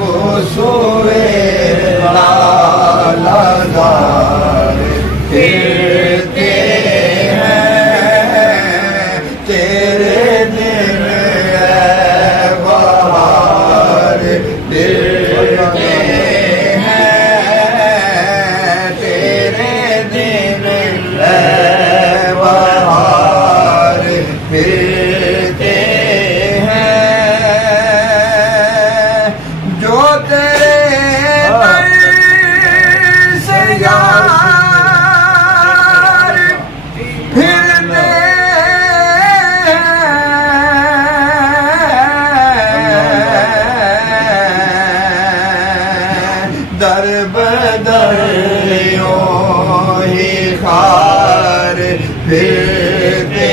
वो सोए लालगार फिरते हैं तेरे दिन है बहार फिरते हैं तेरे दिन है बहार फिरते जो तेरे दर से यार फिरते दर बदर यूं ही खार फिरते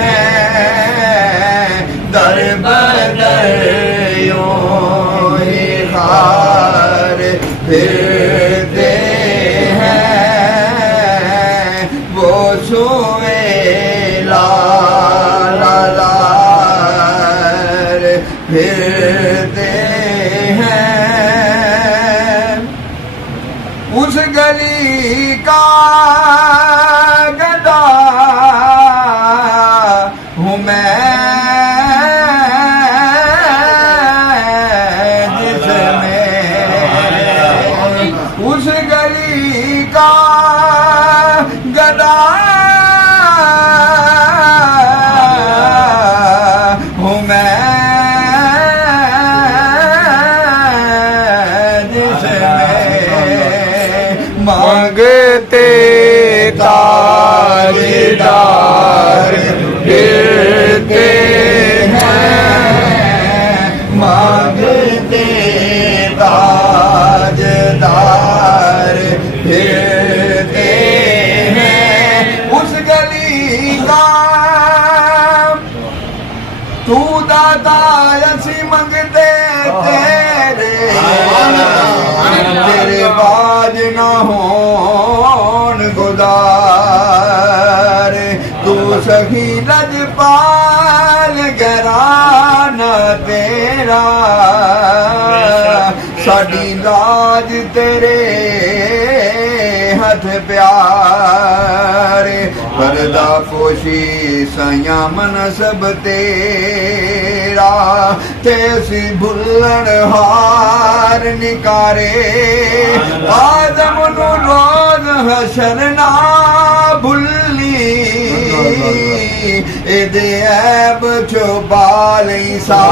हैं दर बदर फिरते हैं वो सोए लालगार फिरते हैं उस गली का गदा हूँ मैं उस गली का गदा हूँ मैं जिसमें मांगते ताजदार फिरते हैं मांगते ताजदार फिरते हैं उस गली का तू दाता ऐसी मंगते तेरे बाज न होन गुदार तू सही रजपाल घराना तेरा साडी लाज तेरे हथ प्यारे परदा पोशी सया मन सब तेरा तेसी भुल्लण हार निकारे आदम नु रोज हशर ना भुल्ली एदे ऐब छुपा लई सा